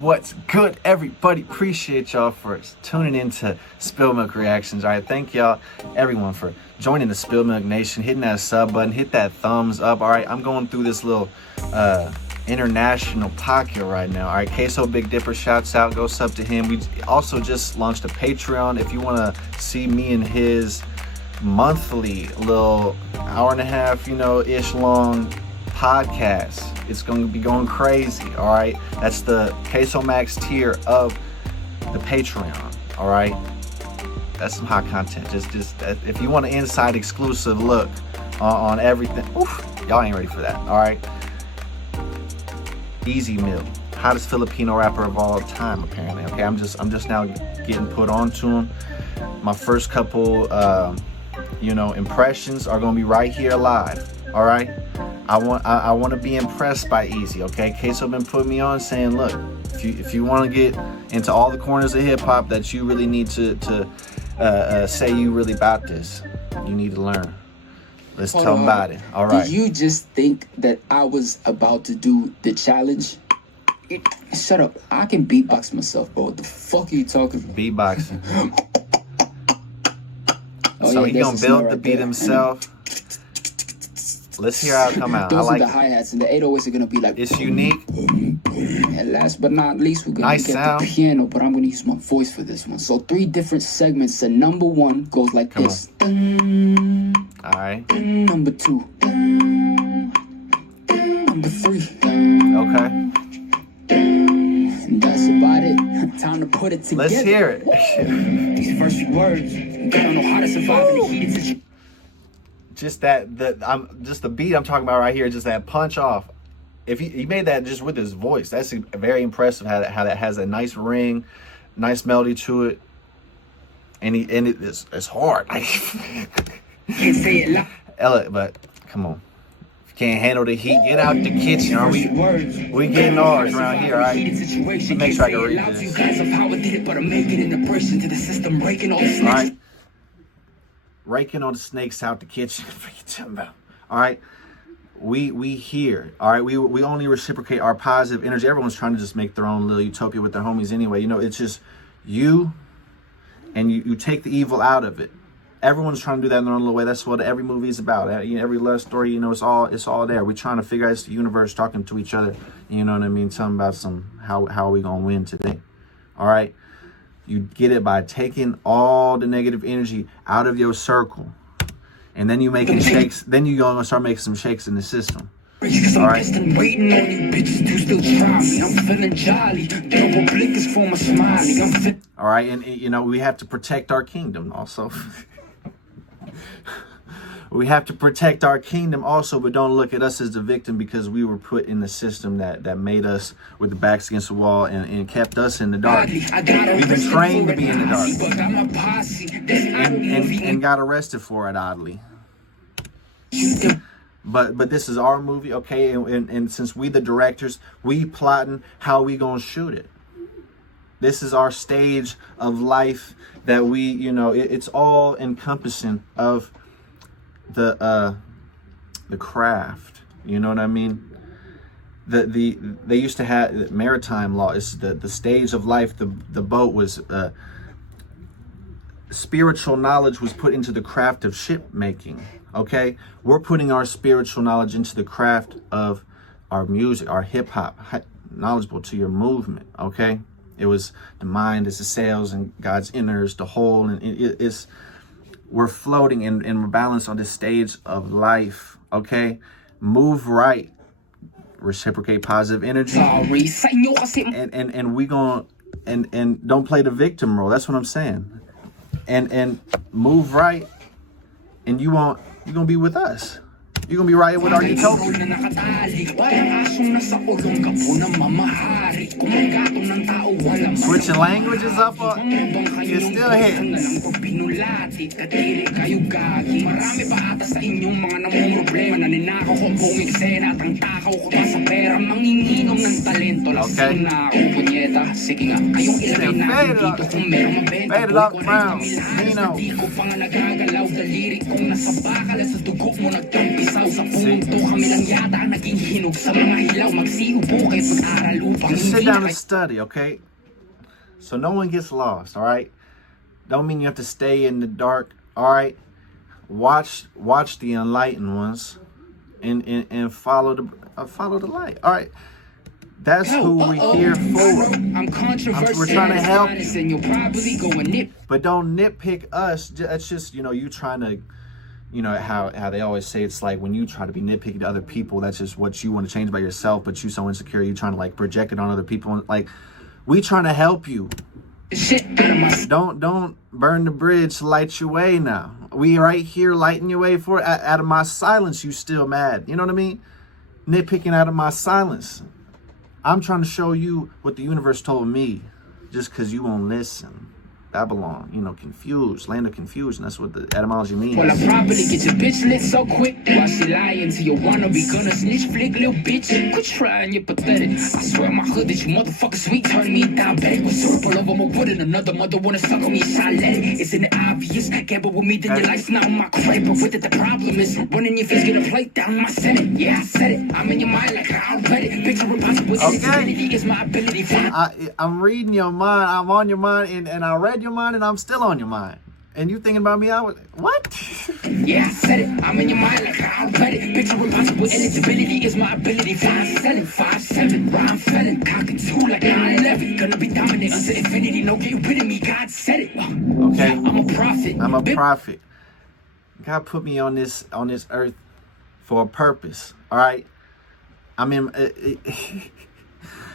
What's good, everybody? Appreciate y'all for tuning into spiltMilk Reactions. All right, thank y'all, everyone, for joining the spiltMilk Nation, hitting that sub button, hit that thumbs up. All right, I'm going through this little international pocket right now. All right, Queso Big Dipper, shouts out, go sub to him. We also just launched a Patreon. If you want to see me and his monthly little hour and a half, ish long podcast, it's going to be going crazy. All right, that's the Queso Max tier of the Patreon. All right, that's some hot content. Just if you want an inside exclusive look on everything. Oof, y'all ain't ready for that. All right, EZ, hottest Filipino rapper of all time, apparently. Okay, I'm just now getting put onto him. My first couple impressions are gonna be right here live. All right, I want to be impressed by EZ. Okay, Queso been putting me on, saying, look, if you want to get into all the corners of hip hop that you really need to say you really about this, you need to learn. Let's tell them about it. All right. Did you just think that I was about to do the challenge? Shut up. I can beatbox myself, bro. What the fuck are you talking about? Beatboxing. So he gonna build the beat himself. Let's hear how it come out. Those I like are the hi-hats, and the 808s are gonna be like, it's unique. And last but not least, we're gonna Nice get sound. the piano, but I'm gonna use my voice for this one. So 3 different segments. So number 1 goes like Come this. Dun, All right. dun, number 2. Dun, dun, number 3. Okay. And that's about it. Time to put it together. Let's hear it. These first few words, gotta know how to survive in the heated situation. Just the beat I'm talking about right here, just that punch off. If he made that just with his voice, that's very impressive. How that has a nice ring, nice melody to it, and it's hard. Can't say it loud. Ella, but come on, if you can't handle the heat, get out the kitchen. Are we getting ours around here? All right. Make sure I can read this. All right. Raking all the snakes out the kitchen. What are you talking about? All right, we here. All right, we only reciprocate our positive energy. Everyone's trying to just make their own little utopia with their homies anyway. It's just you, and you take the evil out of it. Everyone's trying to do that in their own little way. That's what every movie is about. Every love story, it's all there. We're trying to figure out, it's the universe talking to each other. You know what I mean? Talking about how are we gonna win today? All right. You get it by taking all the negative energy out of your circle. And then you making shakes. Then you're going to start making some shakes in the system. All right. All right. And, we have to protect our kingdom also. We have to protect our kingdom also, but don't look at us as the victim, because we were put in the system that made us with the backs against the wall and kept us in the dark. We've been trained to be in the dark and got arrested for it, oddly. But this is our movie, okay? And since we the directors, we plotting how we gonna shoot it. This is our stage of life that we, it's all encompassing of the craft. You know what I mean? They used to have maritime law. It's the stage of life. The boat was spiritual knowledge was put into the craft of ship making. Okay, we're putting our spiritual knowledge into the craft of our music, our hip hop, knowledgeable to your movement. Okay, it was the mind is the sails and God's inner is the whole, and it's. We're floating and we're balanced on this stage of life, okay? Move right, reciprocate positive energy, and we gonna and don't play the victim role. That's what I'm saying. And move right, and you're gonna be with us. You're gonna be right with our utopia. Switching languages up, you're still here. Okay. Sige nga, kayong ilagay natin dito kung meron mabenta. Fade it up, Brown. Nino. Di ko pa nga nagagalaw. Daliri kong nasa bakal sa dugo mo nagtampisaw. Sa punto kami lang yata ang naging hinog sa mga hilaw. Magsiupo kayo pag-aral upang just sit down and study, okay? So no one gets lost, all right? Don't mean you have to stay in the dark, all right? Watch the enlightened ones and follow the light, all right? That's who we're here for. We're trying to help you. But don't nitpick us. That's just, you know, you trying to, you know, how they always say it's like when you try to be nitpicky to other people, that's just what you want to change about yourself, but you so insecure, you trying to like project it on other people. Like, we trying to help you. Don't burn the bridge, light your way now. We right here lighting your way for it. Out of my silence, you still mad. You know what I mean? Nitpicking out of my silence. I'm trying to show you what the universe told me, just because you won't listen. Babylon, you know, confused, land of confusion. That's what the etymology means. Well, I probably get your bitch lit so quick. Why she lying to you wanna be gonna snitch flick, little bitch? Quit trying, you're pathetic. I swear my hood that you motherfucker sweet turn me down bad. With syrup all over my wood and another mother wanna suck on me, so I let it. Isn't it obvious? Gamble with me, then your life's not on my credit. But with it, the problem is running your face, get a plate down my Senate. Yeah, I said it. I'm in your mind like I read it. Picture impossible. Inability is my ability. I'm reading your mind. I'm on your mind, and I read your mind, and I'm still on your mind. And you thinking about me? I was what? Yeah, I said it. I'm in your mind like I read it. Picture impossible. Eligibility is my ability. 5'7", 5'7", rhyme felon, cocking two like 9/11. Gonna be dominant until infinity. No get rid of me. God said it. Okay, I'm a prophet. I'm a prophet. God put me on this earth for a purpose. All right. I mean,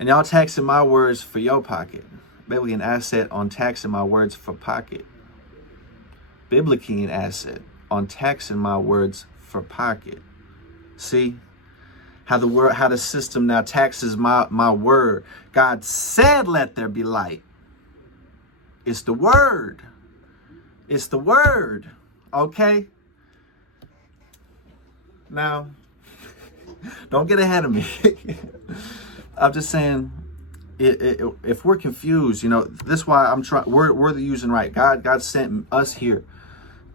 and y'all taxing my words for your pocket. Biblically an asset on taxing my words for pocket. Biblically an asset on taxing my words for pocket. See how the system now taxes my word. God said, "Let there be light." It's the word. It's the word. Okay. Now, don't get ahead of me. I'm just saying. If we're confused, you know, this is why I'm trying. We're the using right. God sent us here,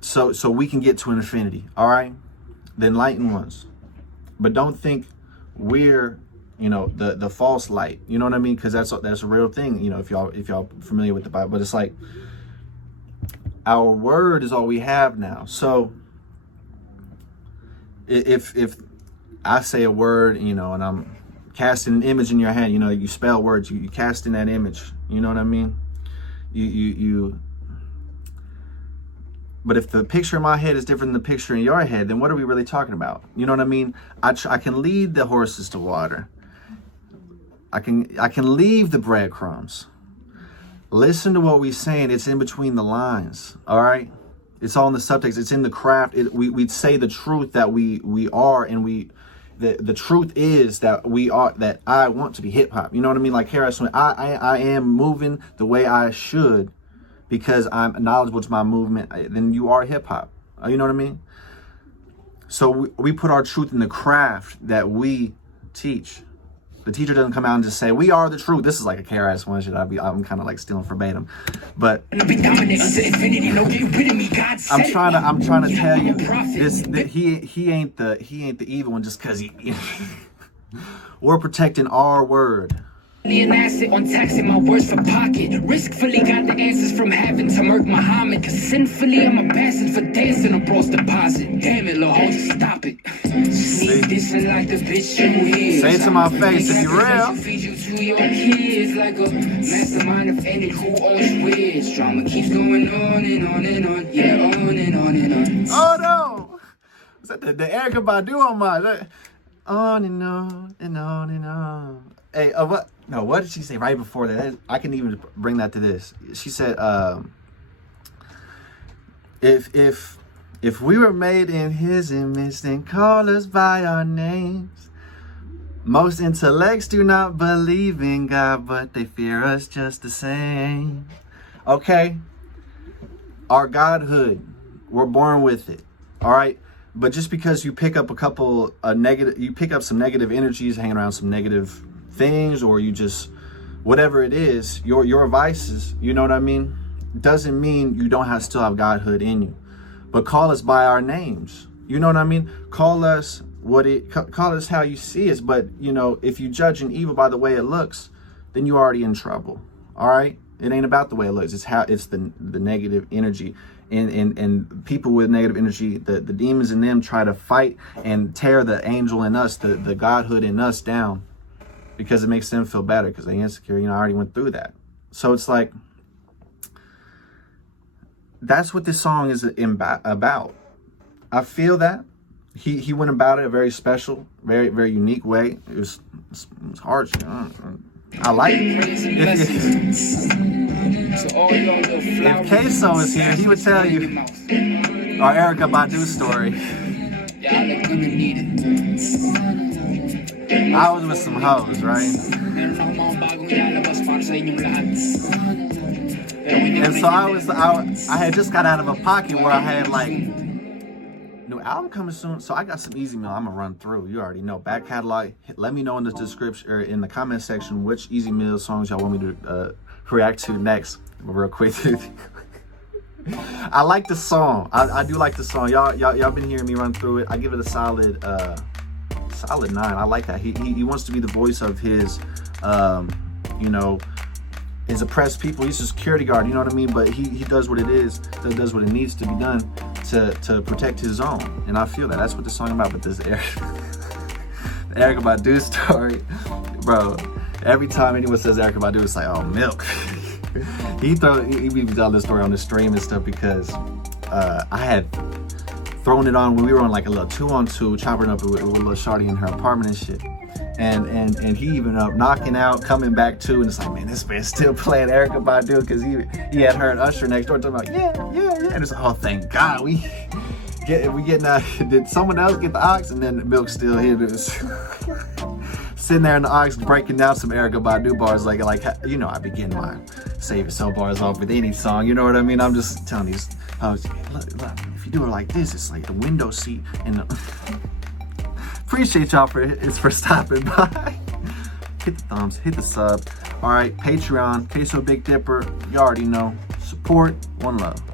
so we can get to infinity. All right, the enlightened ones. But don't think we're, you know, the false light. You know what I mean? Because that's a real thing. You know, if y'all familiar with the Bible, but it's like our word is all we have now. So if I say a word, you know, and I'm casting an image in your head, you know, you spell words, you cast in that image, you know what I mean? But if the picture in my head is different than the picture in your head, then what are we really talking about? You know what I mean? I can lead the horses to water. I can leave the breadcrumbs. Listen to what we're saying. It's in between the lines, all right? It's all in the subtext. It's in the craft. We say the truth that we are, and the truth is that we are, that I want to be hip hop. You know what I mean? Like Harris, I am moving the way I should because I'm knowledgeable to my movement. Then you are hip hop. You know what I mean? So we put our truth in the craft that we teach. The teacher doesn't come out and just say, "We are the truth." This is like a KRS One shit. I'm kind of like stealing verbatim, but I'm trying to tell you this, that he ain't the evil one just because he. We're protecting our word. An asset on taxing my words for pocket. Riskfully got the answers from having to murk Muhammad. Cause sinfully I'm a bastard for dancing on bro's deposit. Damn it, little hoe, just stop it. Sneak this and like the bitch you is. Say it to my face if you're real. Feed you to your kids like a mastermind of any who owns wigs. Drama keeps going on and on and on. Yeah, on and on and on. Oh no! Was that the Erykah Badu on my? On and on and on and on. Hey, what? No, what did she say right before that? I can even bring that to this. She said, if we were made in His image, then call us by our names. Most intellects do not believe in God, but they fear us just the same. Okay, our godhood, we're born with it. All right. But just because you pick up you pick up some negative energies hanging around some negative things, or you just whatever it is, your vices, you know what I mean, doesn't mean you don't still have Godhood in you. But call us by our names. You know what I mean? Call us call us how you see us. But, you know, if you judge an evil by the way it looks, then you're already in trouble. All right? It ain't about the way it looks. It's the negative energy. And people with negative energy, the demons in them try to fight and tear the angel in us, the Godhood in us down, because it makes them feel better because they're insecure. You know, I already went through that. So it's like, that's what this song is about. I feel that he went about it a very special, very, very unique way. It was hard. I like it. If Queso is here, he would tell you our Erykah Badu story. I was with some hoes, right? And so I had just got out of a pocket where I had like new album coming soon. So I got some EZ Milk I'm gonna run through. You already know. Back catalog. Let me know in the description or in the comment section which EZ Milk songs y'all want me to react to next. Real quick. I like the song. I do like the song. Y'all been hearing me run through it. I give it a solid 9. I like that. He wants to be the voice of his you know, his oppressed people. He's a security guard, you know what I mean? But he does what it is, does what it needs to be done to protect his own. And I feel that. That's what the song about. But this Erykah Badu story, bro. Every time anyone says Erykah Badu, it's like, oh, milk. he be telling this story on the stream and stuff because I had thrown it on when we were on like a little 2-on-2, chopping up with a little shorty in her apartment and shit. And he even up knocking out, coming back too, and it's like, man, this man's still playing Erykah Badu because he had her and Usher next door talking about yeah, and it's like, oh, thank God we getting did someone else get the aux, and then Milk still here sitting there in the aux breaking down some Erykah Badu bars like you know, I be getting my Save Yourself bars off with any song, you know what I mean? I'm just telling these hoes, look, if you do it like this, it's like the window seat and the appreciate y'all for stopping by. Hit the thumbs, hit the sub. All right, Patreon, Queso Big Dipper, you already know. Support, one love.